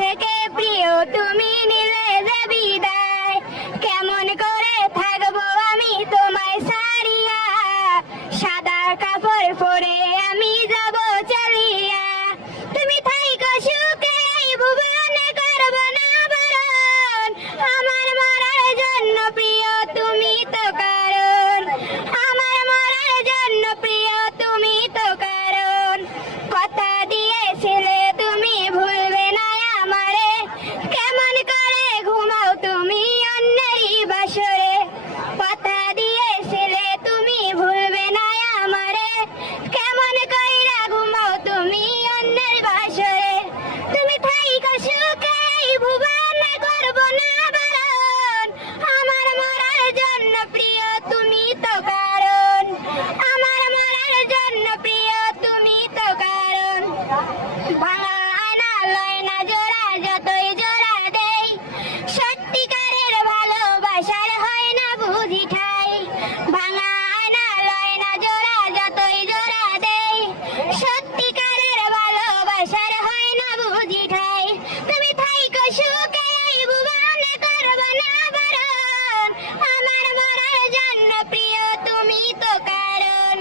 থেকে প্রিয় তুমি নিলে যে বিদায়, কেমন করে থাকবো আমি তোমায় সারিয়া, সাদা কাপড় পরে আমি যাব চলিয়া। তুমি থাইকো সুখে এই ভুবনে করব না বারণ, আমার মরার জন্য প্রিয় তুমি তো কারণ, আমার মরার জন্য প্রিয় তুমি তো কারণ। কথা দিয়েছিলে তুমি ভুলবে না আমারে, কেমন করে ঘুমাও তুমি অন্যেরই বাসরে। কথা দিয়েছিলে তুমি ভুলবে না আমারে, কেমন কইরা ঘুমাও তুমি অন্যের বাসরে। তুমি থাইকো সুখে এই ভুবনে করব না বারণ, আমার মরার জন্য প্রিয় তুমি তো কারণ, আমার মরার জন্য প্রিয় তুমি তো কারণ। ভাঙা আয়না লয় না জোড়া, যতই জোড়া দেই সত্যিকারের ভালোবাসার হয় না বুঝি ঠাই। ভাঙা আয়না লয় না জোড়া, যতই জোড়া দেই সত্যিকারের ভালোবাসার হয় না বুঝি ঠাই। তুমি থাইকো সুখে এই ভুবনে করব না বারণ, আমার মরার জন্য প্রিয় তুমি তো কারণ,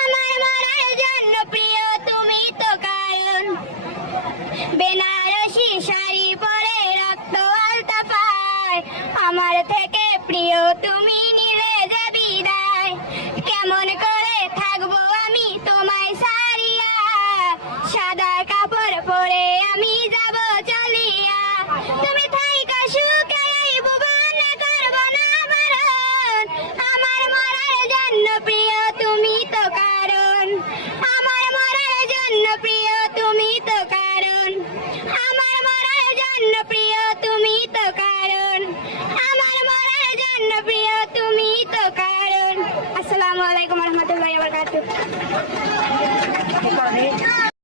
আমার মরার জন্য প্রিয় তুমি তো কারণ। বেনারসি শাড়ি পরে রক্ত আলতা পায়, আমার থেকে প্রিয় তুমি নিলে যে বিদায়, কেমন